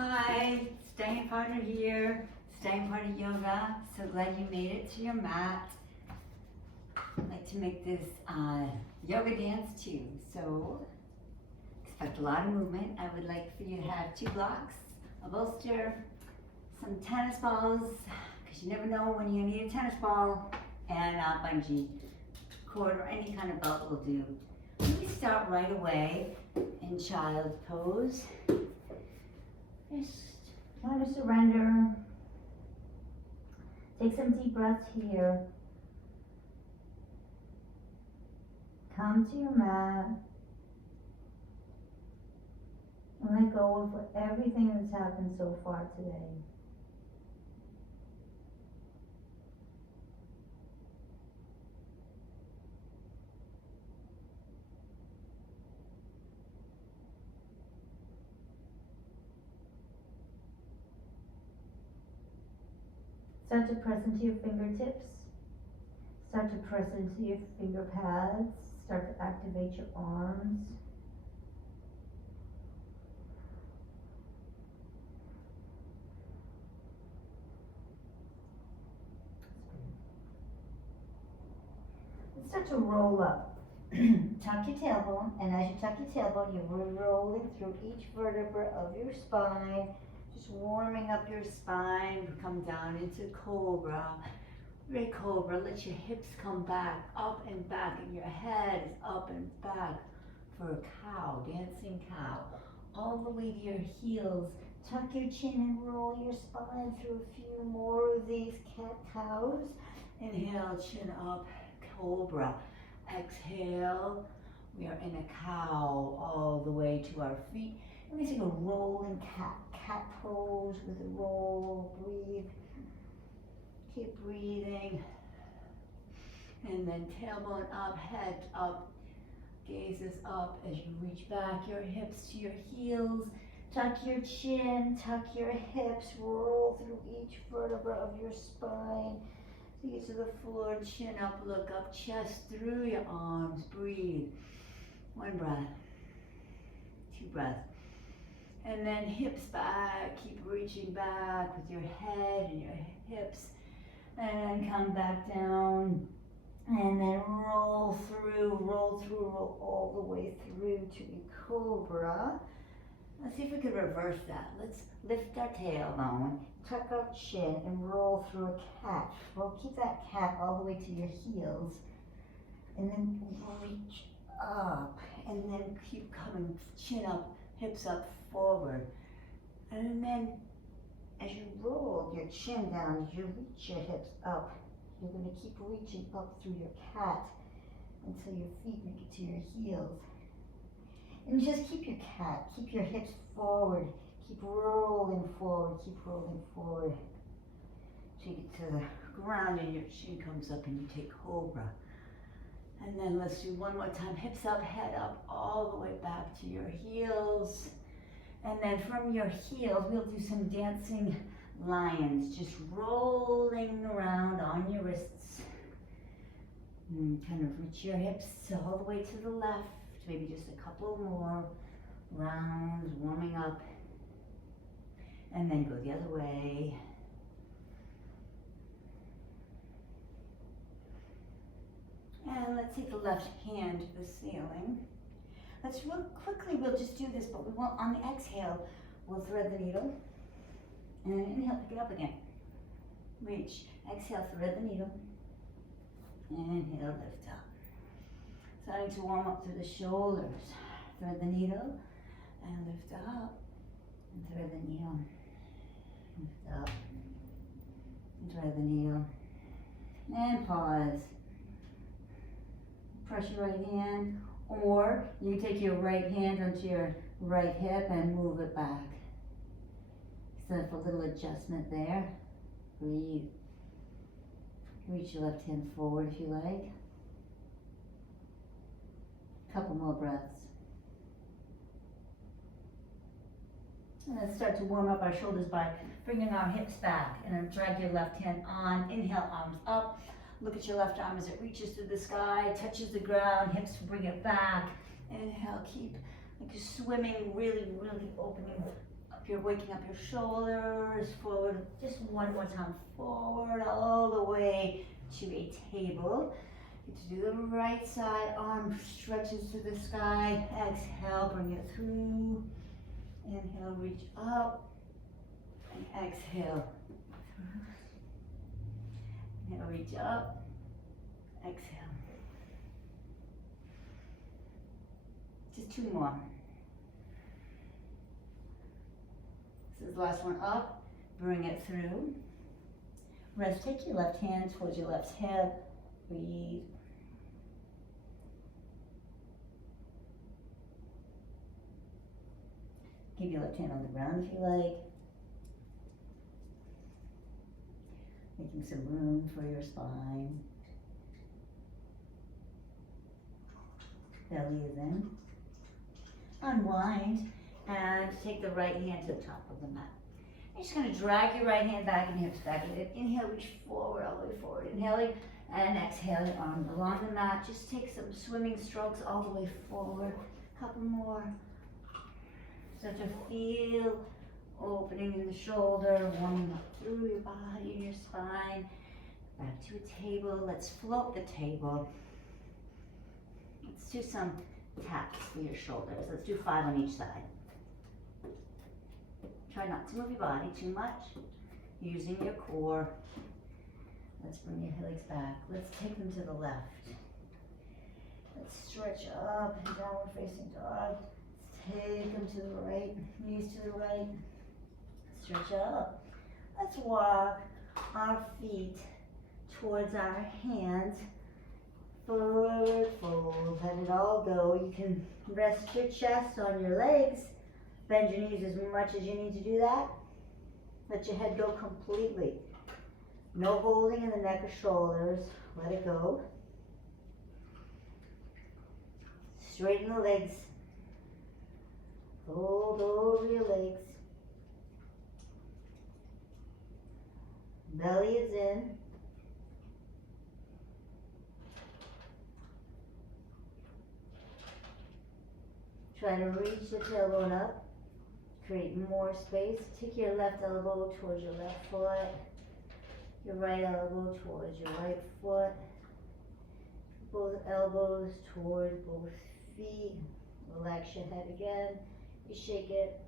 Hi, staying partner here, staying partner yoga. So glad you made it to your mat. I'd like to make this yoga dance too. So expect a lot of movement. I would like for you to have 2 blocks, a bolster, some tennis balls, because you never know when you need a tennis ball, and a bungee cord or any kind of belt will do. We start right away in child's pose. Just try to surrender. Take some deep breaths here. Come to your mat. And let go of everything that's happened so far today. Start to press into your fingertips. Start to press into your finger pads. Start to activate your arms. And start to roll up. Tuck your tailbone, and as you tuck your tailbone, you're rolling through each vertebra of your spine. Just warming up your spine. Come down into cobra. Great cobra. Let your hips come back, up and back, and your head is up and back for a cow, dancing cow. All the way to your heels. Tuck your chin and roll your spine through a few more of these cat cows. Inhale, chin up, cobra. Exhale. We are in a cow all the way to our feet. Let me take a rolling cat pose with a roll. Breathe. Keep breathing. And then tailbone up, head up, gazes up as you reach back your hips to your heels. Tuck your chin, tuck your hips, roll through each vertebra of your spine. Feet to the floor, chin up, look up, chest through your arms. Breathe. 1 breath. 2 breaths. And then hips back, keep reaching back with your head and your hips. And then come back down. And then roll all the way through to a cobra. Let's see if we can reverse that. Let's lift our tailbone, tuck our chin, and roll through a cat. Well, keep that cat all the way to your heels. And then reach up. And then keep coming, chin up, hips up, forward. And then as you roll your chin down, you reach your hips up. You're going to keep reaching up through your cat until your feet make it to your heels. And just keep your cat, keep your hips forward, keep rolling forward, keep rolling forward. Till you get to the ground and your chin comes up and you take cobra. And then let's do one more time, hips up, head up, all the way back to your heels. And then from your heels, we'll do some dancing lions, just rolling around on your wrists. And kind of reach your hips all the way to the left, maybe just a couple more rounds, warming up. And then go the other way. And let's take the left hand to the ceiling. Let's real quickly, we'll just do this, but we won't, on the exhale, we'll thread the needle. And then inhale, pick it up again. Reach, exhale, thread the needle. Inhale, lift up. Starting to warm up through the shoulders. Thread the needle, and lift up. And thread the needle. Lift up. And thread the needle. And pause. Press your right hand. Or you can take your right hand onto your right hip and move it back. Set up a little adjustment there. Breathe. Reach your left hand forward if you like. Couple more breaths. And then start to warm up our shoulders by bringing our hips back. And then drag your left hand on. Inhale, arms up. Look at your left arm as it reaches through the sky, touches the ground, hips bring it back. Inhale, keep like you're swimming, really, really opening up You're waking up your shoulders forward, just one more time, forward all the way to a table. Get to do the right side, arm stretches to the sky. Exhale, bring it through. Inhale, reach up. And exhale. Inhale, reach up. Exhale. Just two more. This is the last one up. Bring it through. Rest, take your left hand towards your left hip. Breathe. Keep your left hand on the ground if you like. Making some room for your spine. Belly is in. Unwind and take the right hand to the top of the mat. You're just going to drag your right hand back and hips back. Inhale, reach forward, all the way forward. Inhaling and exhaling, arms along the mat. Just take some swimming strokes all the way forward. A couple more. Start to feel opening in the shoulder, warming up through your body and your spine. Back to a table. Let's float the table. Let's do some taps for your shoulders. Let's do 5 on each side. Try not to move your body too much. Using your core. Let's bring your legs back. Let's take them to the left. Let's stretch up and downward facing dog. Let's take them to the right. Knees to the right. Stretch up. Let's walk our feet towards our hands. Forward fold. Let it all go. You can rest your chest on your legs. Bend your knees as much as you need to do that. Let your head go completely. No holding in the neck or shoulders. Let it go. Straighten the legs. Fold over your legs. Belly is in. Try to reach the tailbone up. Create more space. Take your left elbow towards your left foot. Your right elbow towards your right foot. Both elbows towards both feet. Relax your head again. You shake it.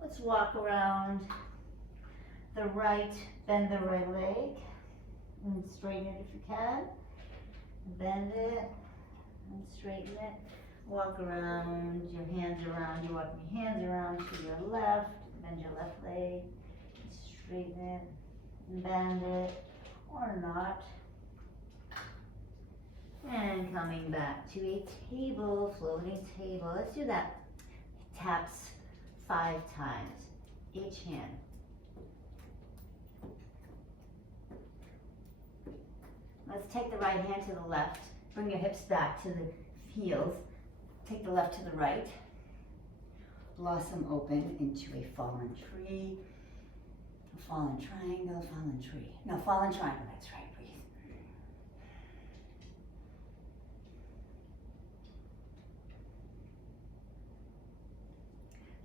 Let's walk around the right, bend the right leg. And straighten it if you can. Bend it and straighten it. Walk around, your hands around, you walk your hands around to your left, bend your left leg, straighten it, and bend it, or not. And coming back to a table, floating table. Let's do that. Taps 5 times, each hand. Let's take the right hand to the left, bring your hips back to the heels. Take the left to the right. Blossom open into a fallen tree. A fallen triangle, fallen tree. No, fallen triangle, that's right, breathe.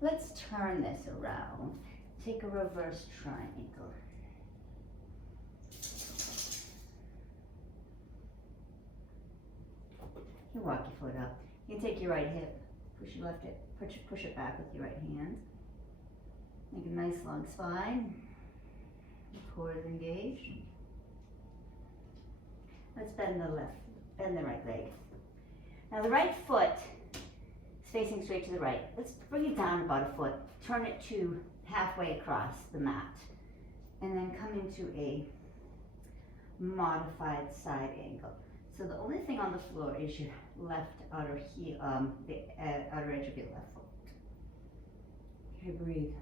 Let's turn this around. Take a reverse triangle. You walk your foot up. You can take your right hip, push your left hip, push it back with your right hand. Make a nice long spine. The core is engaged. Let's bend the right leg. Now the right foot is facing straight to the right. Let's bring it down about a foot. Turn it to halfway across the mat. And then come into a modified side angle. So the only thing on the floor is your left outer heel, the outer edge of your left foot. Okay, breathe.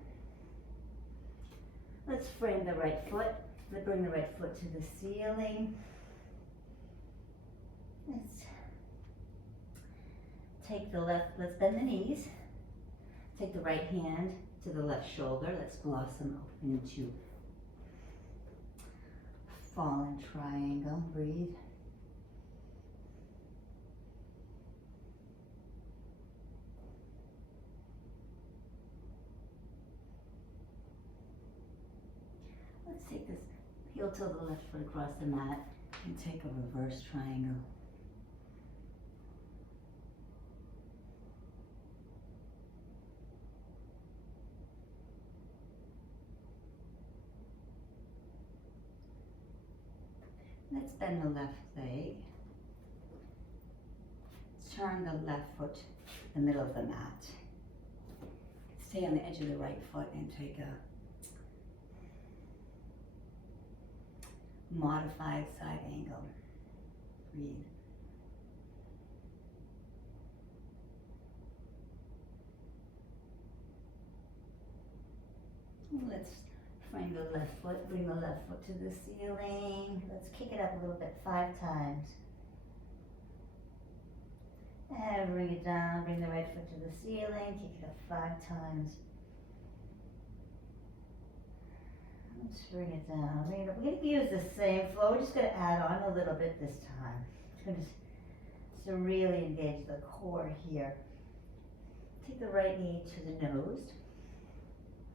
Let's frame the right foot. Let's bring the right foot to the ceiling. Let's take the left, let's bend the knees. Take the right hand to the left shoulder. Let's blossom open into fallen triangle. Breathe. take this heel toe the left foot across the mat and take a reverse triangle. Let's bend the left leg. Turn the left foot the middle of the mat. Stay on the edge of the right foot and take a modified side angle. Breathe. Let's frame the left foot, bring the left foot to the ceiling. Let's kick it up a little bit 5 times. And bring it down, bring the right foot to the ceiling, kick it up 5 times. Let's bring it down, bring it up. We're going to use the same flow, we're just going to add on a little bit this time. It's going to really engage the core here. Take the right knee to the nose,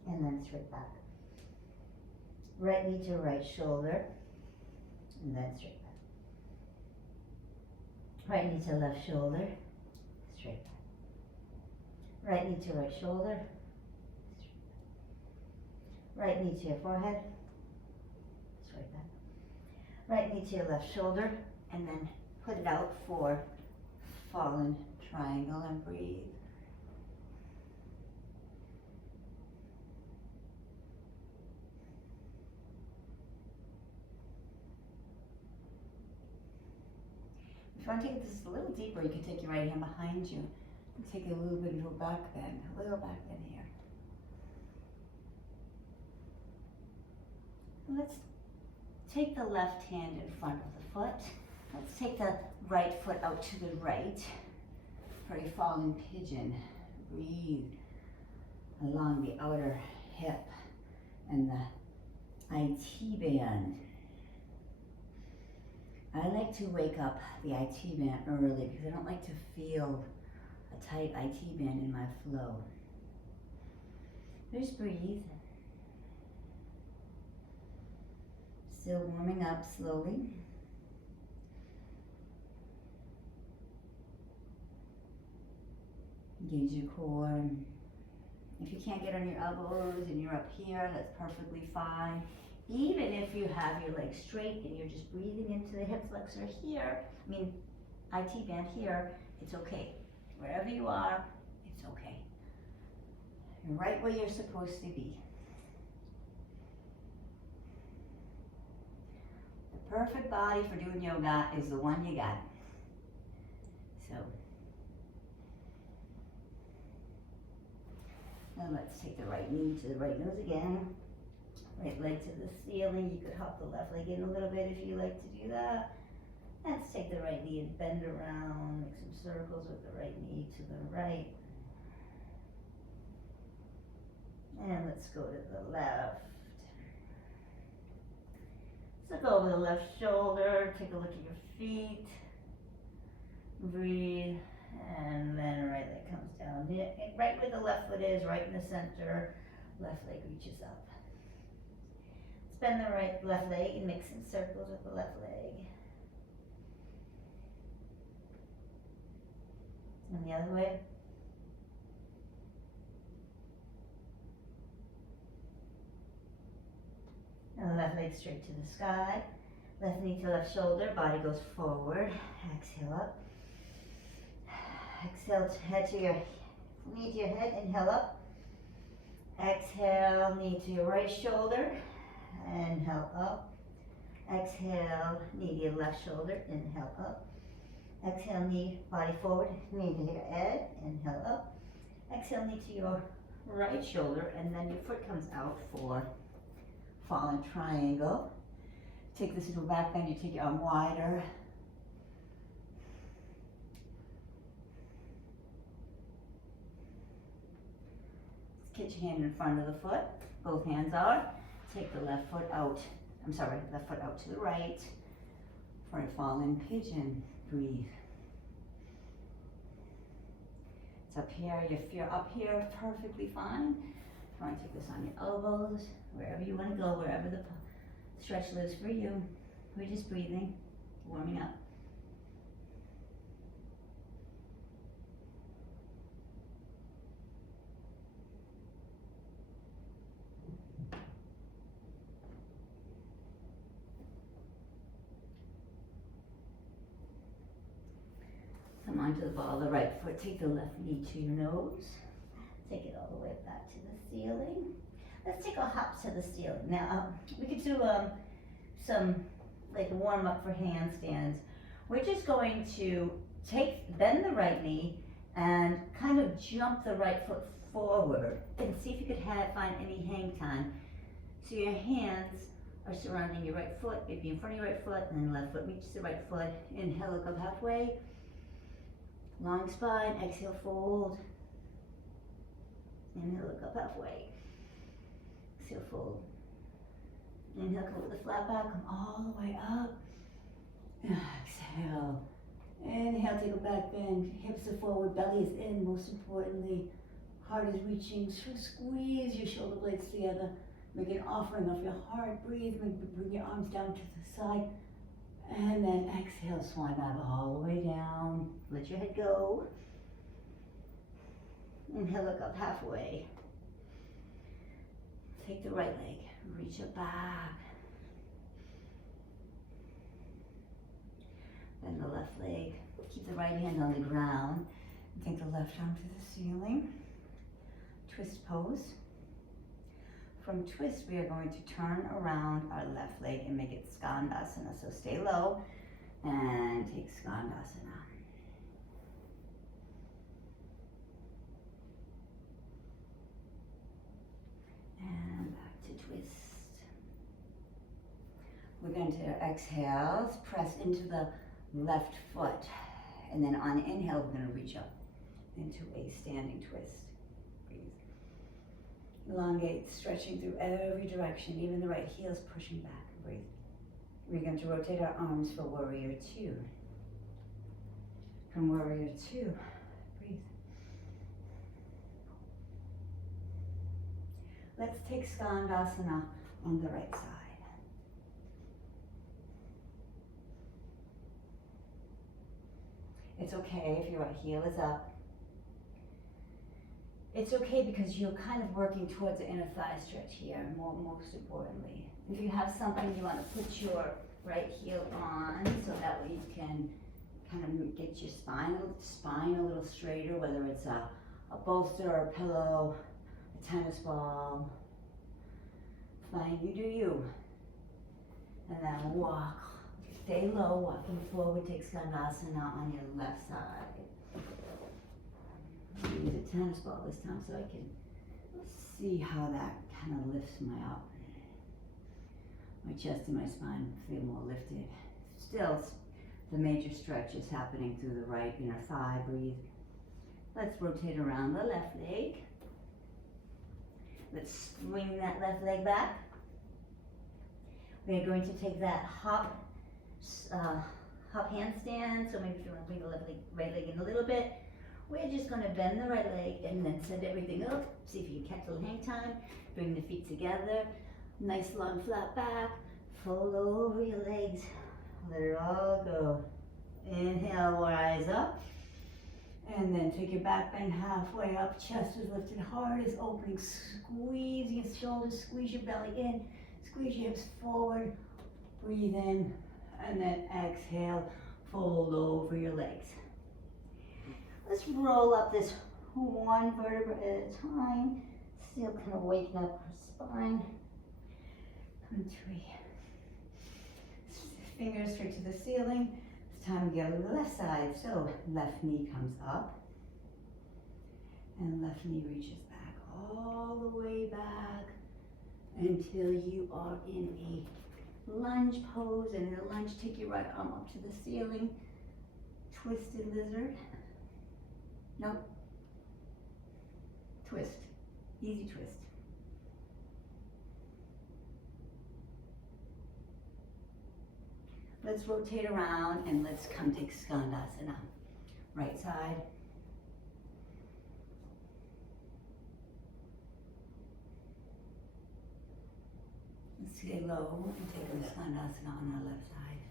and then straight back. Right knee to right shoulder, and then straight back. Right knee to left shoulder, straight back. Right knee to right shoulder, straight back. Right knee to your forehead, straight back. Right knee to your left shoulder, and then put it out for fallen triangle and breathe. If you want to take this a little deeper, you can take your right hand behind you and take a little bit of a back bend, here. And let's take the left hand in front of the foot. Let's take the right foot out to the right for a fallen pigeon. Breathe along the outer hip and the IT band. I like to wake up the IT band early because I don't like to feel a tight IT band in my flow. Just breathe. Still warming up slowly. Engage your core. If you can't get on your elbows and you're up here, that's perfectly fine. Even if you have your legs straight and you're just breathing into the hip flexor here, IT band here, it's okay. Wherever you are, it's okay. You're right where you're supposed to be. The perfect body for doing yoga is the one you got. So, now let's take the right knee to the right nose again. Right leg to the ceiling. You could hop the left leg in a little bit if you like to do that. Let's take the right knee and bend around, make some circles with the right knee to the right. And let's go to the left. Let's look over the left shoulder, take a look at your feet. Breathe, and then right leg comes down. Right where the left foot is, right in the center. Left leg reaches up. Bend the left leg and make some circles with the left leg. And the other way. And the left leg straight to the sky. Left knee to left shoulder, body goes forward. Exhale up. Exhale, knee to your head, inhale up. Exhale, knee to your right shoulder. Inhale up. Exhale, knee to your left shoulder. Inhale up. Exhale, knee, body forward, knee to your head. Inhale up. Exhale, knee to your right shoulder, and then your foot comes out for fallen triangle. Take this little back bend, you take your arm wider. Get your hand in front of the foot. Both hands out. Take the left foot out. Left foot out to the right for a fallen pigeon. Breathe. It's up here. If you're up here, perfectly fine. Try and take this on your elbows, wherever you want to go, wherever the stretch loose for you. We're just breathing, warming up. Come onto the ball of the right foot. Take the left knee to your nose. Take it all the way back to the ceiling. Let's take a hop to the ceiling. Now, we could do some like a warm up for handstands. We're just going to bend the right knee and kind of jump the right foot forward and see if you could find any hang time. So your hands are surrounding your right foot, maybe in front of your right foot, and then left foot meets the right foot. Inhale, look up halfway. Long spine, exhale, fold. Inhale, look up halfway. Exhale, fold. Inhale, come with the flat back, come all the way up. Exhale. Inhale, take a back bend. Hips are forward, belly is in, most importantly. Heart is reaching, so squeeze your shoulder blades together. Make an offering of your heart. Breathe, bring your arms down to the side. And then exhale, swan dive all the way down. Let your head go. Inhale, look up halfway. Take the right leg, reach it back. Bend the left leg. Keep the right hand on the ground. Take the left arm to the ceiling. Twist pose. From twist, we are going to turn around our left leg and make it Skandasana. So stay low and take Skandasana. And back to twist. We're going to exhale, press into the left foot. And then on inhale, we're going to reach up into a standing twist. Elongate, stretching through every direction, even the right heel's pushing back. Breathe. We're going to rotate our arms for warrior two. From warrior two, breathe. Let's take Skandasana on the right side. It's okay if your heel is up. It's okay because you're kind of working towards the inner thigh stretch here, most importantly. If you have something, you want to put your right heel on so that way you can kind of get your spine a little straighter, whether it's a bolster or a pillow, a tennis ball. Fine, you do you. And then walk. Stay low, walking forward, take Skandasana on your left side. Use a tennis ball this time so I can see how that kind of lifts my chest and my spine feel more lifted. Still, the major stretch is happening through the right inner thigh. Breathe. Let's rotate around the left leg. Let's swing that left leg back. We're going to take that hop handstand. So maybe if you want to bring the right leg in a little bit. We're just going to bend the right leg and then set everything up. See if you can catch a little hang time. Bring the feet together. Nice long flat back. Fold over your legs. Let it all go. Inhale, rise up. And then take your back bend halfway up. Chest is lifted, heart is opening. Squeeze your shoulders, squeeze your belly in. Squeeze your hips forward. Breathe in. And then exhale, fold over your legs. Let's roll up this one vertebra at a time. Still kind of waking up our spine. Come to fingers straight to the ceiling. It's time to go to the left side. So left knee comes up. And left knee reaches back all the way back until you are in a lunge pose. And in a lunge, take your right arm up to the ceiling. Twisted lizard. No. Twist. Easy twist. Let's rotate around and let's come take Skandasana. Right side. Let's Stay low and take a Skanasana on our left side.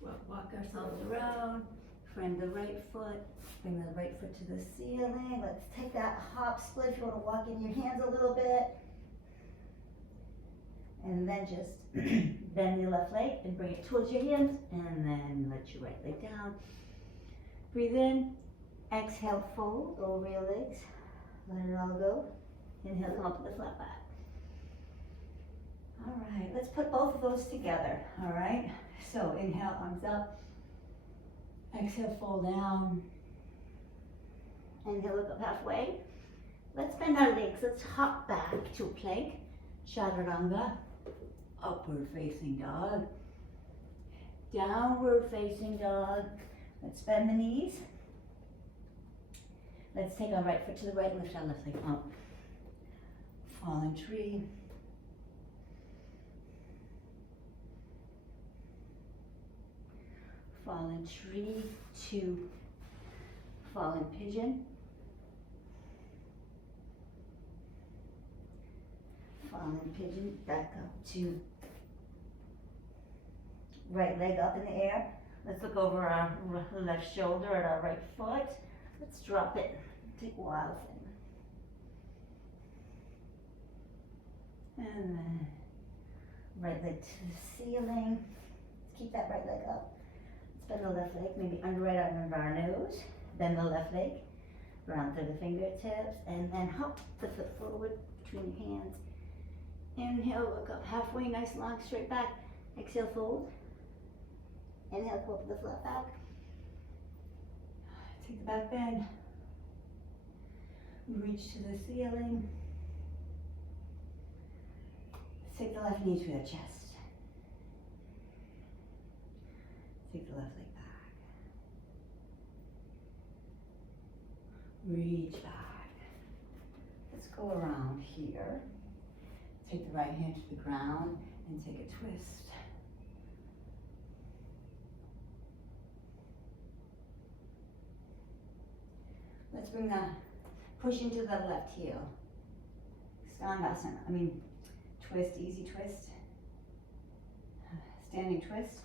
Let's walk ourselves around. Friend the right foot. Bring the right foot to the ceiling. Let's take that hop split. If you want to walk in your hands a little bit. And then just bend your left leg and bring it towards your hands. And then let your right leg down. Breathe in. Exhale, fold over your legs. Let it all go. Inhale, come up to the flat back. All right, let's put both of those together. All right, so inhale, arms up. Exhale, fold down. Inhale, look up halfway. Let's bend our legs. Let's hop back to a plank. Chaturanga. Upward facing dog. Downward facing dog. Let's bend the knees. Let's take our right foot to the right, lift our left leg up. Fallen tree. Fallen tree to fallen pigeon. Fallen pigeon, back up to right leg up in the air. Let's look over our left shoulder at our right foot. Let's drop it. Take a wild thing. And then right leg to the ceiling. Let's keep that right leg up. Let's bend the left leg, maybe right under our nose. Bend the left leg, round through the fingertips, and then hop the foot forward between your hands. Inhale, look up halfway, nice long straight back. Exhale, fold. Inhale, go up to the flat back. Take the back bend. Reach to the ceiling. Take the left knee to the chest. Take the left leg back. Reach back. Let's go around here. Take the right hand to the ground and take a twist. Let's bring the push into the left heel. Skandasana, twist, easy twist. Standing twist.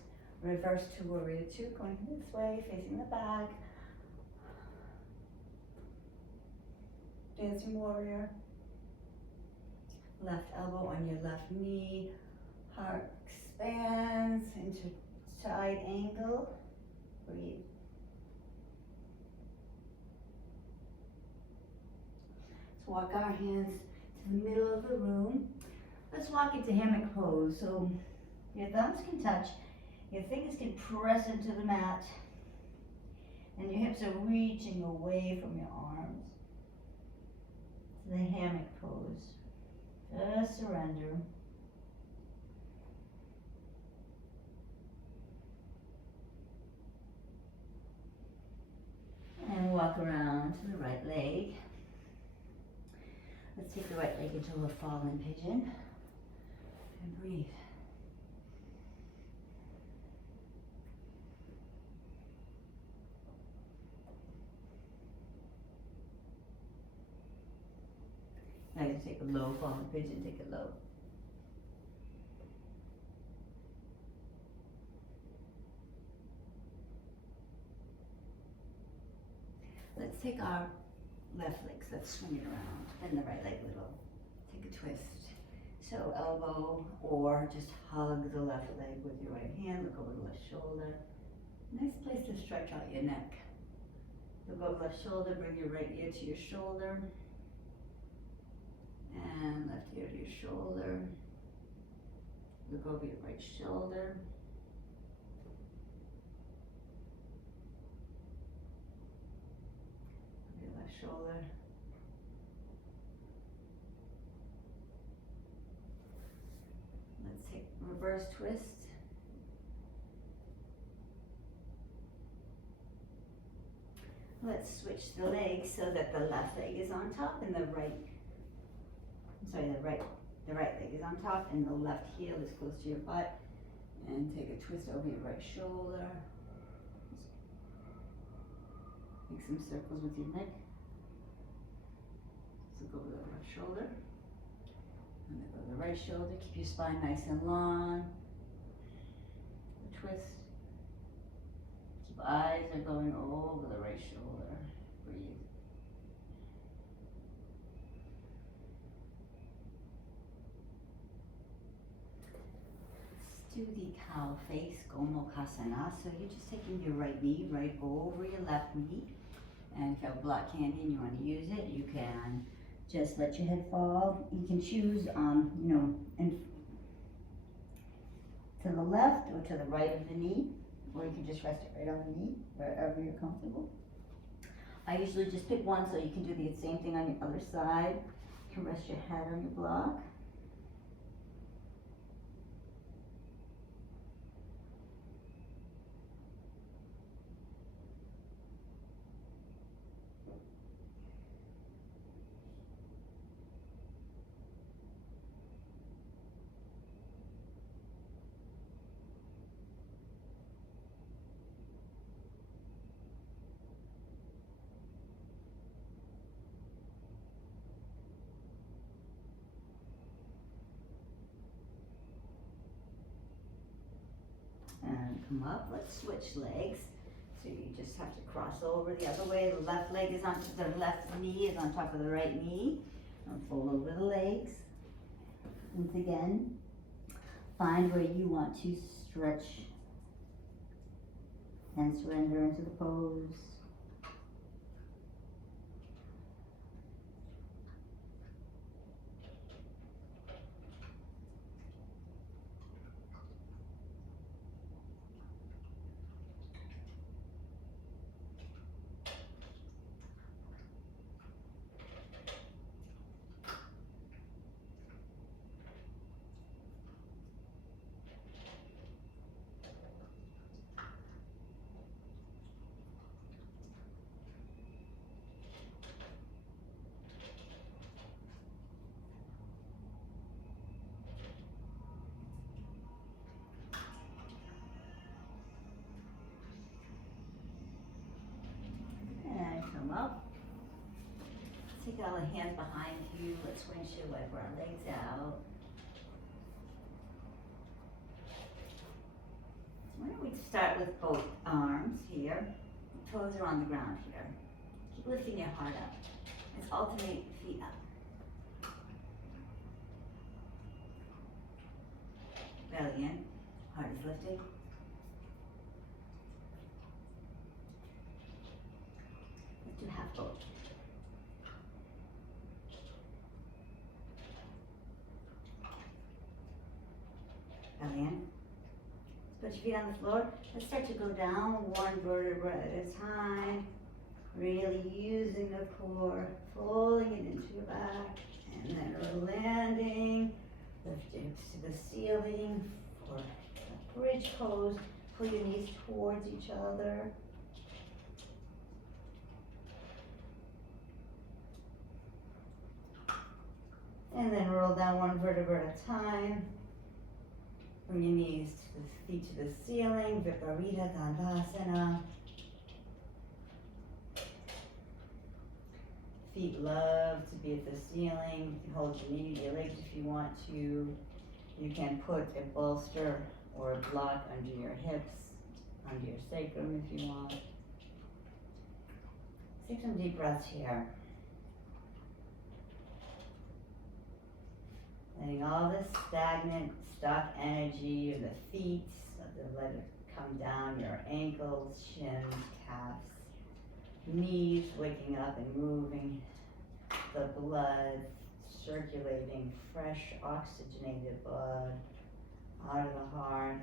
Reverse to warrior two, going this way, facing the back. Dancing warrior. Left elbow on your left knee. Heart expands into side angle. Breathe. Let's walk our hands to the middle of the room. Let's walk into hammock pose. So your thumbs can touch, your fingers can press into the mat, and your hips are reaching away from your arms. To the hammock pose. Just surrender. And walk around to the right leg. Let's take the right leg into a fallen pigeon. And breathe. Now you take a low fallen pigeon, take it low. Let's take our left legs, let's swing it around, bend the right leg a little, take a twist. So elbow, or just hug the left leg with your right hand, look over the left shoulder. Nice place to stretch out your neck. Look over left shoulder, bring your right ear to your shoulder. And left ear to your shoulder. Look over your right shoulder. Your left shoulder. Let's take reverse twist. Let's switch the legs so that the left leg is on top and the right leg is on top and the left heel is close to your butt. And take a twist over your right shoulder. Make some circles with your neck. So go to the left shoulder. And then go to the right shoulder. Keep your spine nice and long. Twist. Keep eyes are going over the right shoulder. Breathe. Let's do the cow face, Gomukhasana. So you're just taking your right knee right over your left knee. And if you have block candy and you want to use it, you can just let your head fall. You can choose, and to the left or to the right of the knee, or you can just rest it right on the knee, wherever you're comfortable. I usually just pick one, so you can do the same thing on your other side. You can rest your head on your block. And come up, let's switch legs. So you just have to cross over the other way. The left leg is on, the left knee is on top of the right knee. And fold over the legs. Once again, find where you want to stretch and surrender into the pose. And come up. Take all the hands behind you. Let's windshield wiper our legs out. So why don't we start with both arms here. Toes are on the ground here. Keep lifting your heart up. Let's alternate feet up. Belly in. Heart is lifted. Let's do half boat. Belly in. Let's put your feet on the floor. Let's start to go down one vertebra at a time. Really using the core, folding it into your back, and then landing. Lift your hips to the ceiling for a bridge pose. Pull your knees towards each other. And then roll down one vertebra at a time. Bring your knees to the feet to the ceiling, Viparita Dandasana. Feet love to be at the ceiling. You can hold your legs if you want to. You can put a bolster or a block under your hips, under your sacrum if you want. Take some deep breaths here. Letting all this stagnant, stuck energy of the feet, let it come down your ankles, shins, calves, knees, waking up and moving, the blood circulating, fresh oxygenated blood out of the heart,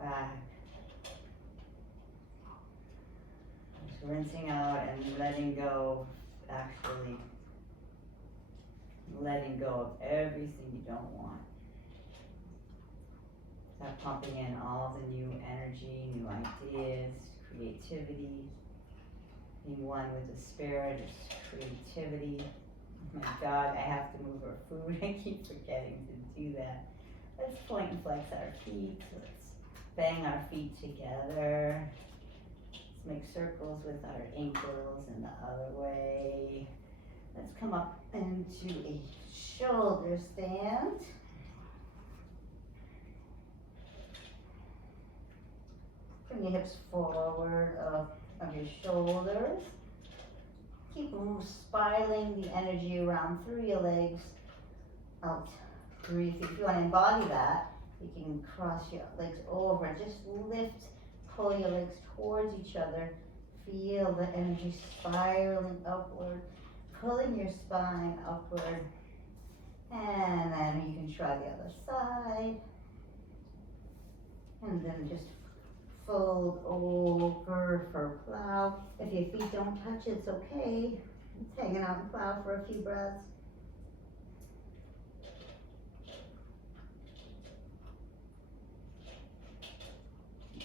back. Just rinsing out and letting go, actually letting go of everything you don't want. Start pumping in all the new energy, new ideas, creativity. Being one with the spirit is creativity. Oh my God, I have to move our food. I keep forgetting to do that. Let's point and flex our feet. Let's bang our feet together. Let's make circles with our ankles and the other way. Let's come up into a shoulder stand. Bring your hips forward of your shoulders. Keep spiraling the energy around through your legs out. Breathe. If you want to embody that, you can cross your legs over. Just lift, pull your legs towards each other. Feel the energy spiraling upward, pulling your spine upward. And then you can try the other side. And then just fold over for plow. If your feet don't touch, it's okay. It's hanging out and plow for a few breaths.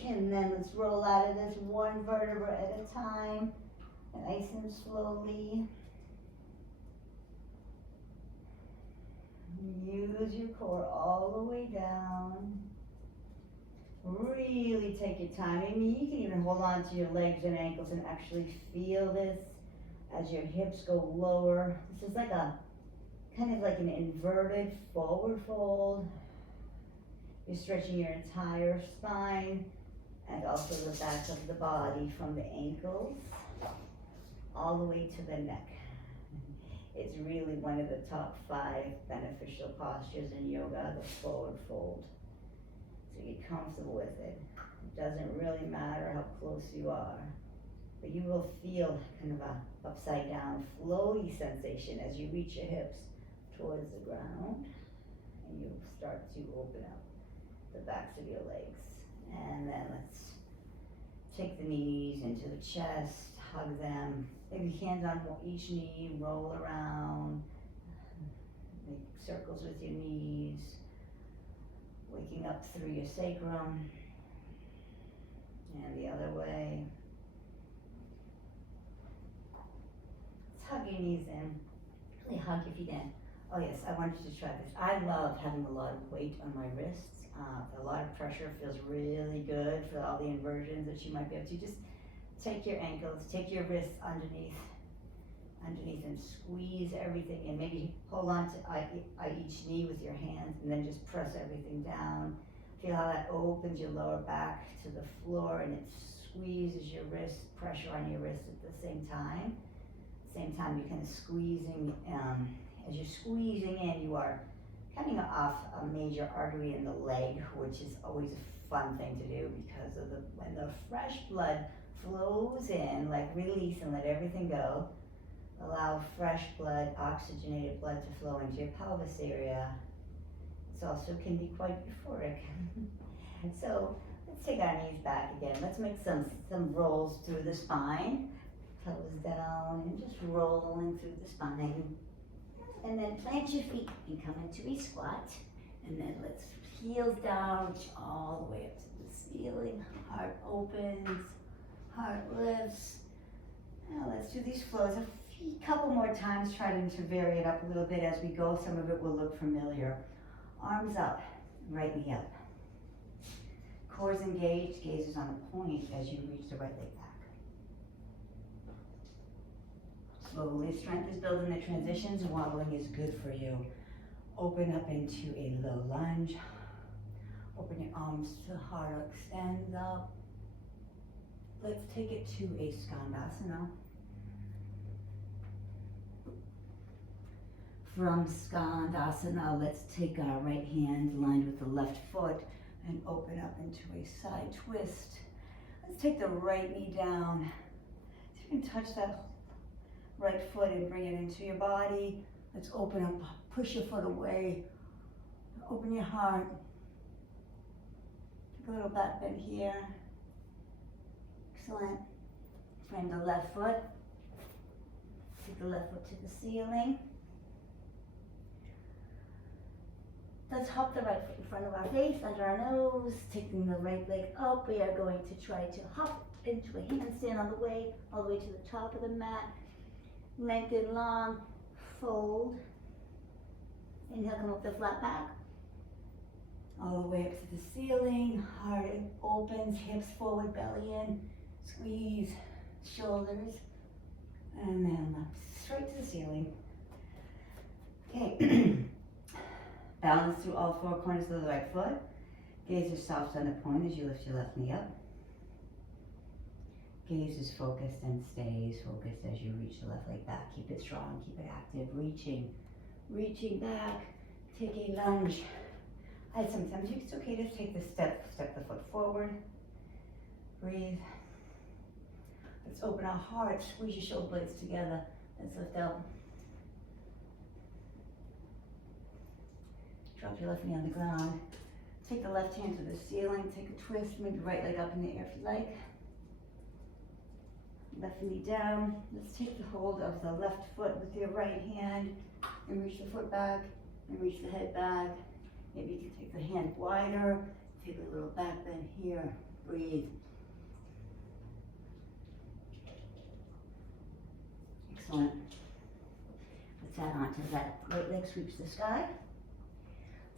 And then let's roll out of this one vertebra at a time, nice and slowly. Use your core all the way down. Really take your time. I mean, you can even hold on to your legs and ankles and actually feel this as your hips go lower. This is like a, kind of like an inverted forward fold. You're stretching your entire spine and also the back of the body from the ankles all the way to the neck. It's really one of the top 5 beneficial postures in yoga, the forward fold. So get comfortable with it. It doesn't really matter how close you are, but you will feel kind of a upside down floaty sensation as you reach your hips towards the ground, and you'll start to open up the backs of your legs. And then let's take the knees into the chest, hug them, maybe hands on each knee, roll around, make circles with your knees, waking up through your sacrum, and the other way. Let's hug your knees in, really hug your feet in. Oh yes, I want you to try this. I love having a lot of weight on my wrists. A lot of pressure feels really good for all the inversions that you might be able to. Just take your ankles, take your wrists underneath and squeeze everything in. Maybe hold on to each knee with your hands and then just press everything down. Feel how that opens your lower back to the floor and it squeezes your wrist, pressure on your wrist at the same time. Same time you're kind of squeezing, as you're squeezing in, you are cutting off a major artery in the leg, which is always a fun thing to do because of when the fresh blood flows in, like release and let everything go. Allow fresh blood, oxygenated blood to flow into your pelvis area. It also can be quite euphoric. So let's take our knees back again. Let's make some rolls through the spine. Toes down and just rolling through the spine. And then plant your feet and come into a squat. And then let's heels down, reach all the way up to the ceiling. Heart opens, heart lifts. Now let's do these flows a couple more times. Try to vary it up a little bit as we go. Some of it will look familiar. Arms up, right knee up. Core's engaged, gaze is on a point as you reach the right leg back. Slowly, strength is building the transitions. Wobbling is good for you. Open up into a low lunge. Open your arms to heart extends up. Let's take it to a skandasana. From skandasana, let's take our right hand lined with the left foot and open up into a side twist. Let's take the right knee down. So you can touch that right foot and bring it into your body. Let's open up, push your foot away, open your heart. Take a little back bend here. Excellent. Frame the left foot. Take the left foot to the ceiling. Let's hop the right foot in front of our face, under our nose, taking the right leg up. We are going to try to hop into a handstand on the way, all the way to the top of the mat. Lengthen long, fold. Inhale, come up the flat back. All the way up to the ceiling, heart opens, hips forward, belly in. Squeeze shoulders And then up straight to the ceiling. Okay. Balance through all four corners of the right foot. Gaze is soft on the point as you lift your left knee up. Gaze is focused and stays focused as you reach the left leg back. Keep it strong, keep it active, reaching back, take a lunge. Sometimes it's okay to take the step the foot forward. Breathe. Let's open our heart, squeeze your shoulder blades together. Let's lift up. Drop your left knee on the ground. Take the left hand to the ceiling, take a twist, move the right leg up in the air if you like. Left knee down. Let's take the hold of the left foot with your right hand and reach the foot back and reach the head back. Maybe you can take the hand wider, take a little back bend here, breathe. Excellent. Let's add on to that. Right leg sweeps the sky.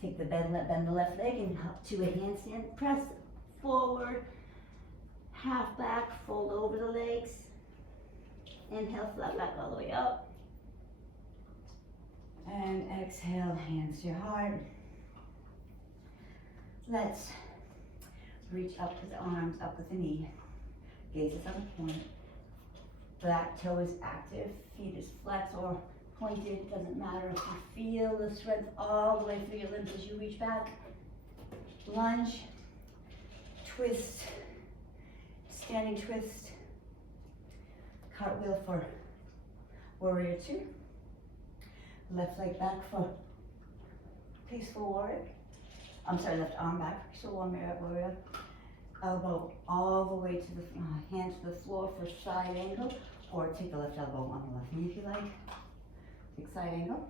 Take the bend the left leg and up to a handstand. Press forward, half back, fold over the legs. Inhale, flat back all the way up. And exhale, hands to your heart. Let's reach up with the arms, up with the knee. Gaze is on the point. Back toe is active, feet is flexed or pointed, doesn't matter. If you feel the strength all the way through your limbs as you reach back. Lunge, twist, standing twist. Cartwheel for warrior two. Left leg back for peaceful warrior. Left arm back, peaceful warrior. Elbow all the way to the hand to the floor for side angle, or take the left elbow on the left knee if you like. Take side angle.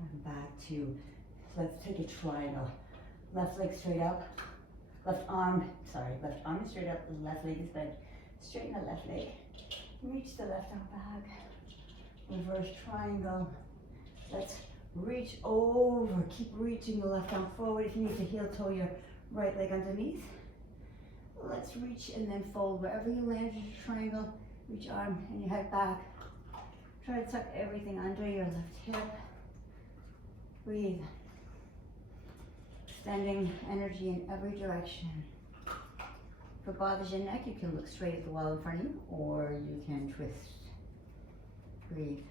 And back to, let's take a triangle. Left leg straight up. Left arm is straight up, the left leg is bent. Straighten the left leg. Reach the left arm back. Reverse triangle. Let's reach over. Keep reaching the left arm forward. If you need to heel toe your right leg underneath. Let's reach and then fold. Wherever you land in your triangle, reach arm and your head back. Try to tuck everything under your left hip. Breathe. Extending energy in every direction. If it bothers your neck, you can look straight at the wall in front of you, or you can twist. Breathe.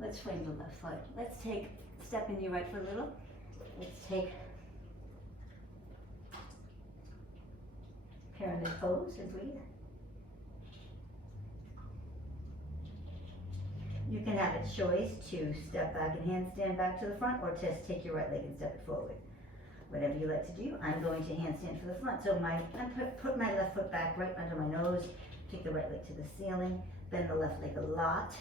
Let's flame the left foot. Let's step in your right foot a little. Let's take pyramid pose as we. You can have a choice to step back and handstand back to the front, or just take your right leg and step it forward. Whatever you like to do. I'm going to handstand for the front. So I put my left foot back right under my nose, take the right leg to the ceiling, bend the left leg a lot,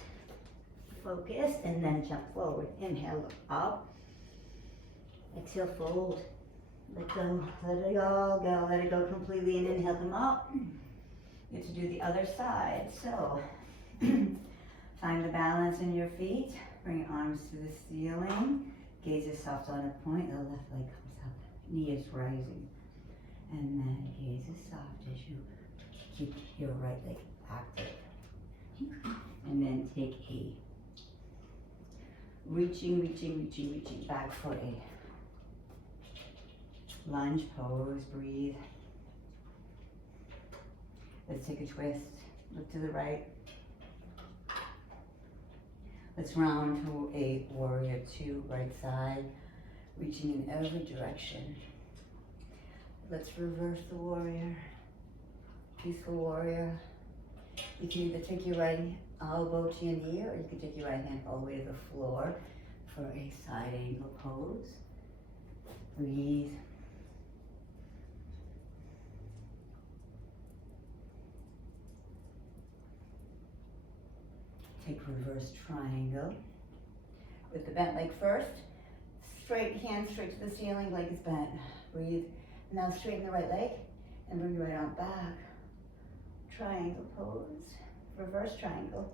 focus, and then jump forward. Inhale, look up. Exhale, fold. Let go, let it all go, let it go completely, and inhale, come up. Get to do the other side. So, find the balance in your feet. Bring your arms to the ceiling. Gaze is soft on a point, the left leg comes up. Knee is rising. And then gaze is soft as you keep your right leg active. And then take a reaching back for a lunge pose. Breathe. Let's take a twist. Look to the right. Let's round to a warrior two, right side, reaching in every direction. Let's reverse the warrior, peaceful warrior. You can either take your right elbow to your knee, or you can take your right hand all the way to the floor for a side angle pose. Breathe. Take reverse triangle with the bent leg first. Straight hand straight to the ceiling, leg is bent. Breathe. Now straighten the right leg and bring your right arm back. Triangle pose, reverse triangle.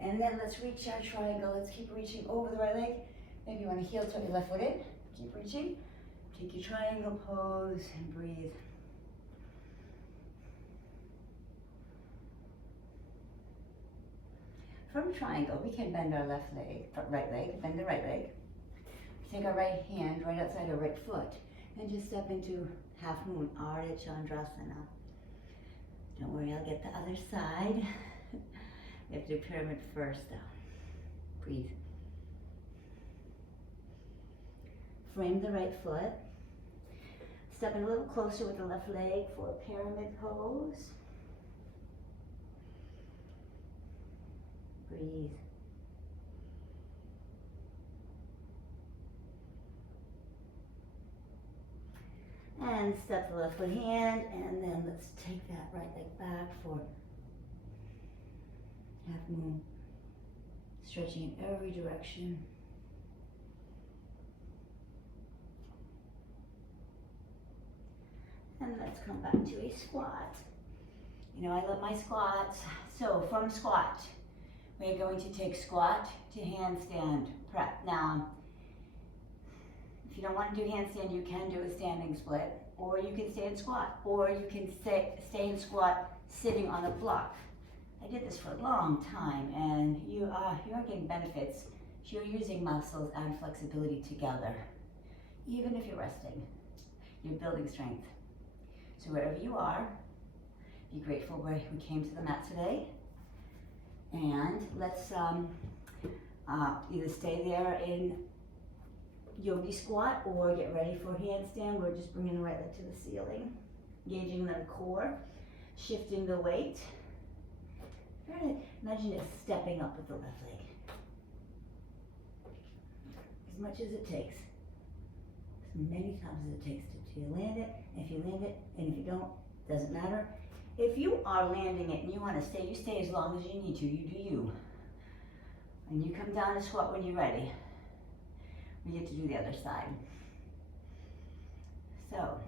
And then let's reach our triangle. Let's keep reaching over the right leg. Maybe you want to heel toe your left foot in. Keep reaching. Take your triangle pose and breathe. from triangle, we can bend our left leg, right leg, bend the right leg. Take our right hand right outside our right foot and just step into half moon, Ardha Chandrasana. Don't worry, I'll get the other side. We have to do pyramid first though. Breathe. Frame the right foot. Step in a little closer with the left leg for a pyramid pose. Breathe. And step the left foot hand, and then let's take that right leg back for half moon. Stretching in every direction. And let's come back to a squat. You know, I love my squats. So from squat, we're going to take squat to handstand prep. Now, if you don't want to do handstand, you can do a standing split, or you can stay in squat, or you can stay in squat sitting on a block. I did this for a long time, and you are getting benefits. You're using muscles and flexibility together. Even if you're resting, you're building strength. So wherever you are, be grateful where we came to the mat today. And let's either stay there in yogi squat or get ready for handstand. We're just bringing the right leg to the ceiling, engaging the core, shifting the weight. Imagine it stepping up with the left leg. As much as it takes. As many times as it takes to land it. If you land it, and if you don't, doesn't matter. If you are landing it and you want to stay, you stay as long as you need to. You do you. And you come down to squat when you're ready. We get to do the other side. So,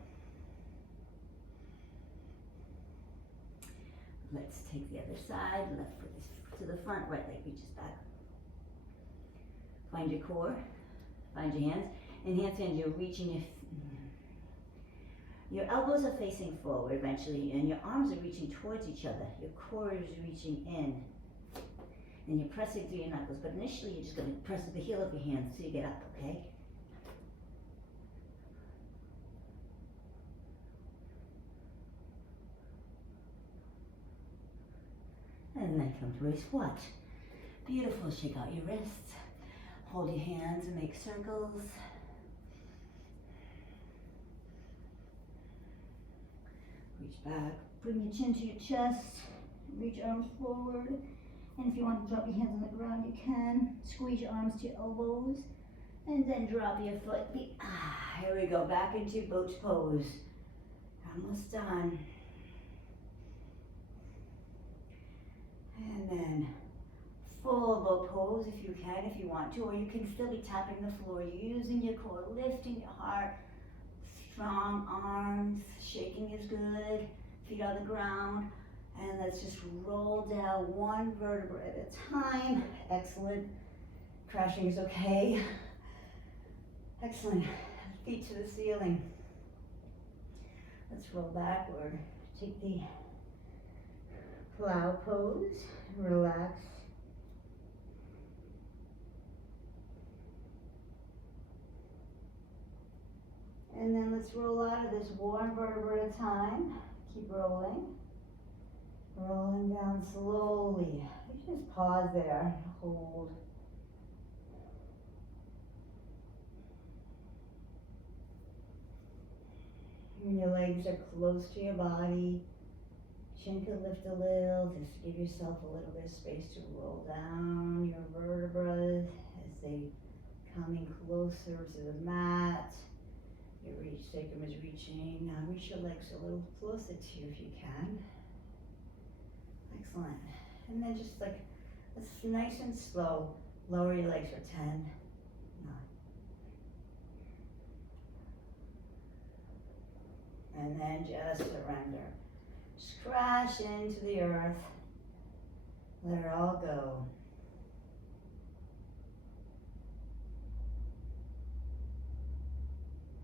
let's take the other side. Left foot is to the front, right leg reaches back. Find your core, find your hands. In handstand, you're reaching your elbows are facing forward eventually, and your arms are reaching towards each other. Your core is reaching in. And you're pressing through your knuckles, but initially you're just going to press with the heel of your hand so you get up, okay? And then come to a squat. Beautiful, shake out your wrists. Hold your hands and make circles. Reach back, bring your chin to your chest, reach arms forward. And if you want to drop your hands on the ground, you can. Squeeze your arms to your elbows, and then drop your foot. Here we go, back into boat pose. Almost done. And then full boat pose if you can, if you want to, or you can still be tapping the floor, using your core, lifting your heart. Strong arms, shaking is good, feet on the ground. And let's just roll down one vertebra at a time. Excellent. Crashing is okay. Excellent. Feet to the ceiling. Let's roll backward. Take the plow pose. Relax. And then let's roll out of this one vertebra at a time. Keep rolling. Rolling down slowly. You just pause there. Hold. When your legs are close to your body, chin could lift a little. Just give yourself a little bit of space to roll down your vertebrae as they coming closer to the mat. Your sacrum is reaching. Now reach your legs a little closer to you if you can. Excellent. And then just like, it's nice and slow. Lower your legs for 10, 9. And then just surrender. Just crash into the earth. Let it all go.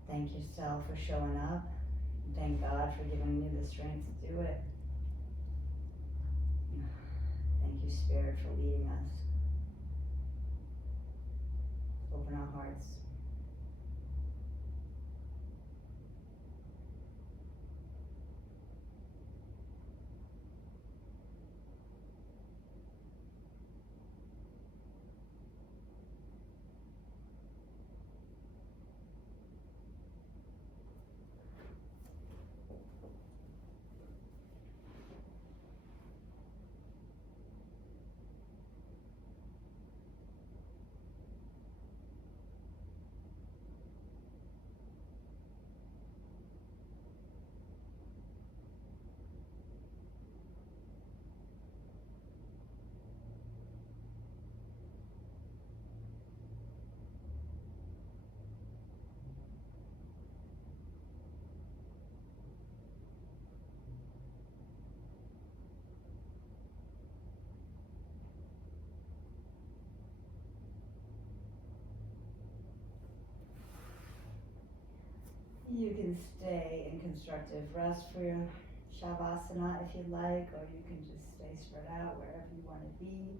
Thank yourself for showing up. Thank God for giving you the strength to do it. Thank you you, Spirit, for leading us. Open our hearts. You can stay in constructive rest for your Shavasana if you'd like, or you can just stay spread out wherever you want to be.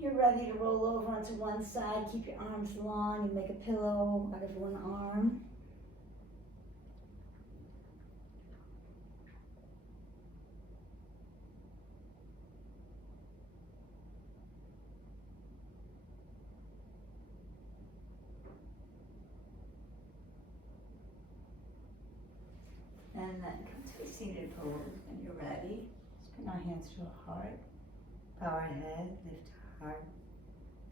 When you're ready to roll over onto one side, keep your arms long and make a pillow out of one arm. And then come to a seated pose when you're ready. Just bring our hands to our heart, bow our head, lift our heart,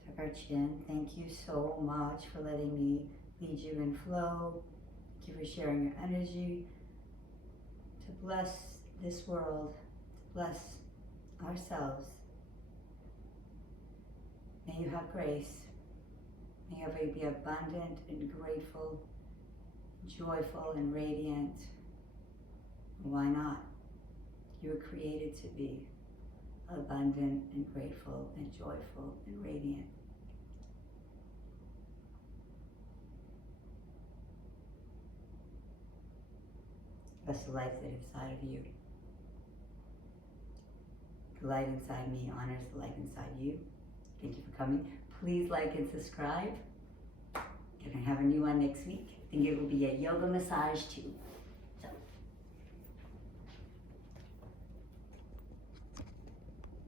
tuck our chin. Thank you so much for letting me lead you in flow. Thank you for sharing your energy to bless this world, to bless ourselves. May you have grace. May you be abundant and grateful, joyful and radiant. Why not? You were created to be abundant and grateful and joyful and radiant. That's the light that is inside of you. The light inside me honors the light inside you. Thank you for coming. Please like and subscribe. We're going to have a new one next week. I think it will be a yoga massage too.